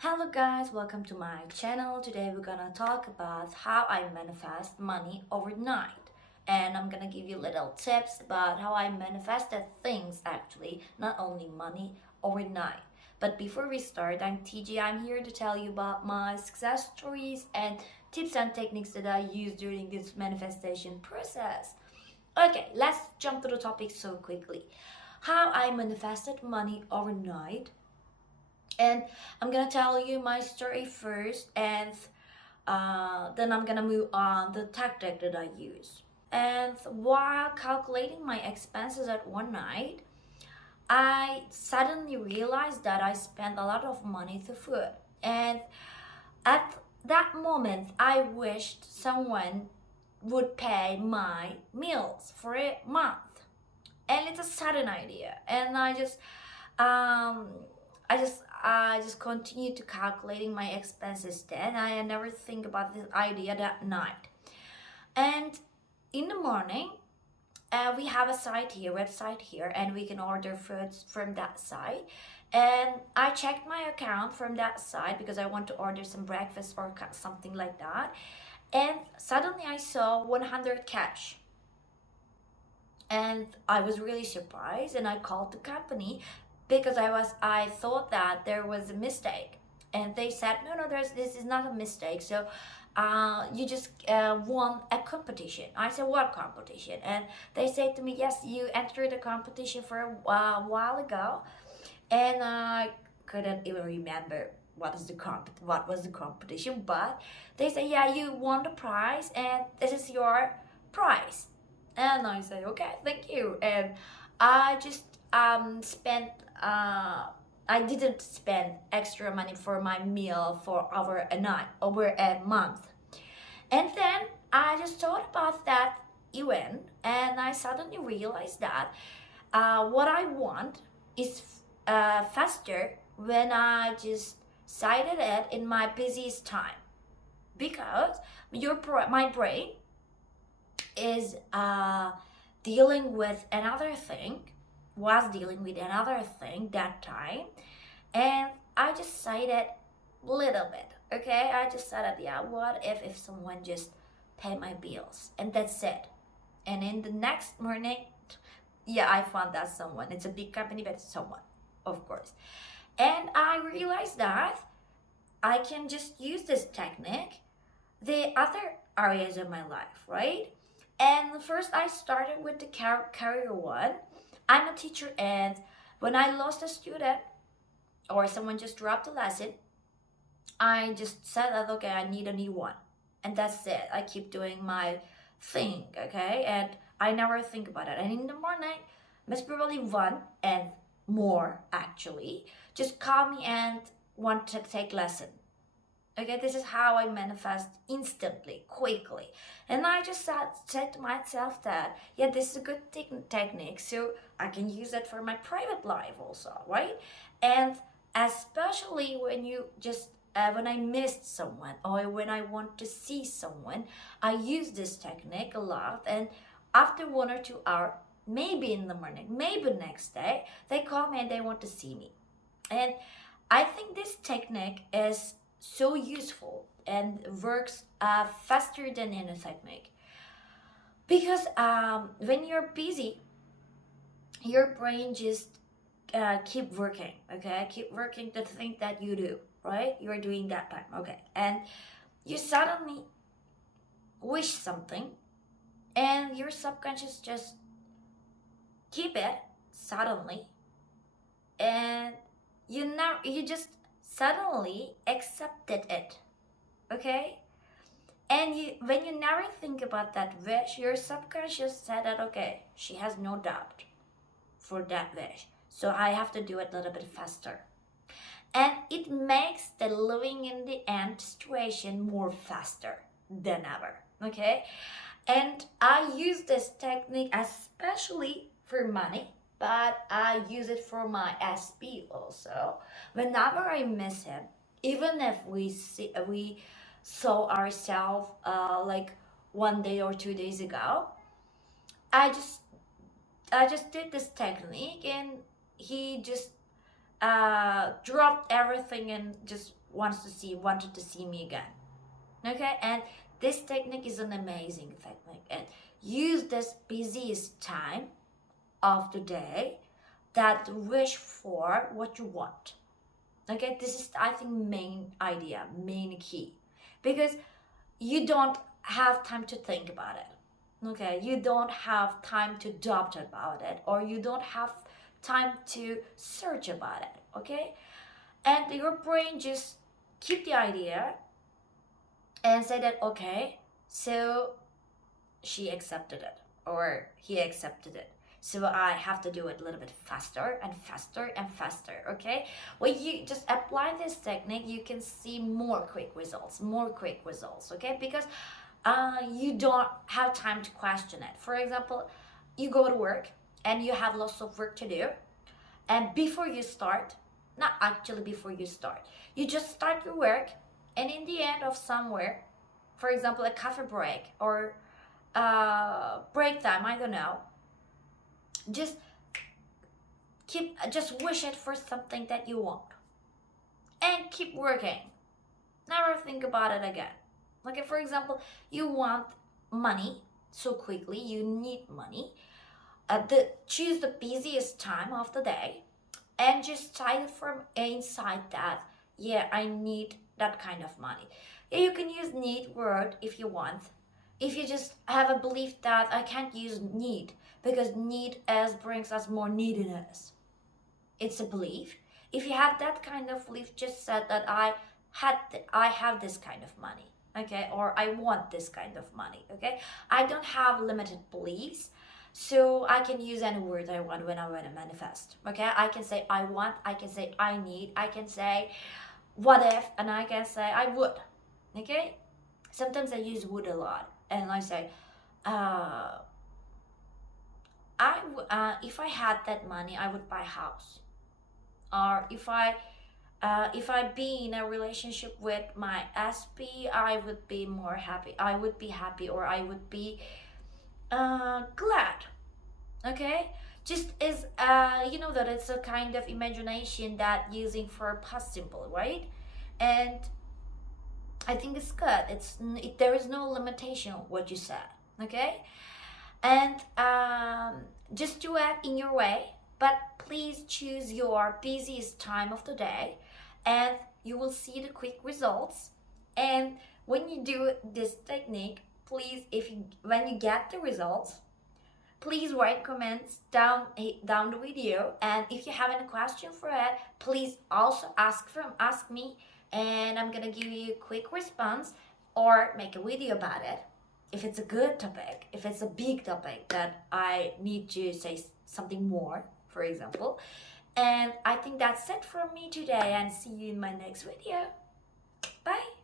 Hello guys, welcome to my channel. Today we're gonna talk about how I manifest money overnight. And I'm gonna give you little tips about how I manifested things actually, not only money, overnight. But before we start, I'm TJ. I'm here to tell you about my success stories and tips and techniques that I use during this manifestation process. Okay, let's jump to the topic so quickly. How I manifested money overnight, and I'm gonna tell you my story first, and then I'm gonna move on the tactic that I use. And while calculating my expenses at one night, I suddenly realized that I spent a lot of money to food. And at that moment, I wished someone would pay my meals for a month. And it's a sudden idea. And um, I just continued to calculating my expenses then. I never think about this idea that night. And in the morning, we have a site here, website here, and we can order foods from that site. And I checked my account from that site because I want to order some breakfast or something like that. And suddenly I saw 100 cash. And I was really surprised, and I called the company because I thought that there was a mistake, and they said no, this is not a mistake. So you just won a competition. I said, what competition? And they said to me, yes, you entered the competition for a while ago. And I couldn't even remember what was the competition, but they say, yeah, you won the prize and this is your prize. And I say, okay, thank you. And I just spent I didn't spend extra money for my meal for over a month. And then I just thought about that event, and I suddenly realized that what I want is faster when I just cited it in my busiest time, because my brain is dealing with another thing was dealing with another thing that time. And I just cited little bit. Okay, I just said, yeah, what if someone just pay my bills, and that's it. And in the next morning, yeah, I found that someone. It's a big company, but it's someone, of course. And I realized that I can just use this technique the other areas of my life, right? And first, I started with the career one. I'm a teacher, and when I lost a student or someone just dropped a lesson, I just said that, okay, I need a new one. And that's it. I keep doing my thing, okay? And I never think about it. And in the morning, most probably one and more actually just call me and want to take lesson. Okay, this is how I manifest instantly, quickly. And I just said to myself that, yeah, this is a good technique, so I can use it for my private life also, right? And especially when you just, when I missed someone or when I want to see someone, I use this technique a lot. And after 1 or 2 hours, maybe in the morning, maybe next day, they call me and they want to see me. And I think this technique is so useful and works faster than any technique, because when you're busy, your brain just keep working, okay, keep working the thing that you do, right? You're doing that time, okay, and you suddenly wish something, and your subconscious just keep it suddenly, and you just suddenly accepted it, okay. And when you never think about that wish, your subconscious said that, okay, she has no doubt for that wish, so I have to do it a little bit faster. And it makes the living in the end situation more faster than ever, okay. And I use this technique especially for money, but I use it for my SP also. Whenever I miss him, even if we saw ourselves like 1 day or 2 days ago, I just I just did this technique, and he just dropped everything and just wanted to see me again. Okay, and this technique is an amazing technique, and use this busiest time of the day that wish for what you want. Okay, this is, I think, main idea, main key, because you don't have time to think about it. Okay, you don't have time to doubt about it, or you don't have time to search about it. Okay, and your brain just keep the idea and say that, okay, so she accepted it or he accepted it, so I have to do it a little bit faster and faster and faster. Okay, when you just apply this technique, you can see more quick results, okay, because you don't have time to question it. For example, you go to work and you have lots of work to do, and before you start, not actually before you start, you just start your work, and in the end of somewhere, for example, a coffee break or break time, I don't know, just wish it for something that you want and keep working. Never think about it again. Okay, for example, you want money so quickly, you need money. Choose the busiest time of the day and just try it from inside that, yeah, I need that kind of money. Yeah, you can use need word if you want. If you just have a belief that I can't use need because need as brings us more neediness, it's a belief. If you have that kind of belief, just said that I have this kind of money, okay, or I want this kind of money, okay. I don't have limited beliefs, so I can use any word I want when I want to manifest. Okay, I can say I want, I can say I need, I can say what if, and I can say I would. Okay, sometimes I use would a lot, and I say if I had that money, I would buy a house. Or if I be in a relationship with my SP, I would be more happy. I would be happy, or I would be glad. Okay, just as you know that it's a kind of imagination that using for past simple, right? And I think it's good. There is no limitation what you said. Okay, and just do it in your way, but please choose your busiest time of the day, and you will see the quick results. And when you do this technique, please, when you get the results, please write comments down the video, and if you have any question for it, please also ask me, and I'm gonna give you a quick response or make a video about it. If it's a good topic, if it's a big topic that I need to say something more, for example. And I think that's it from me today, and see you in my next video. Bye.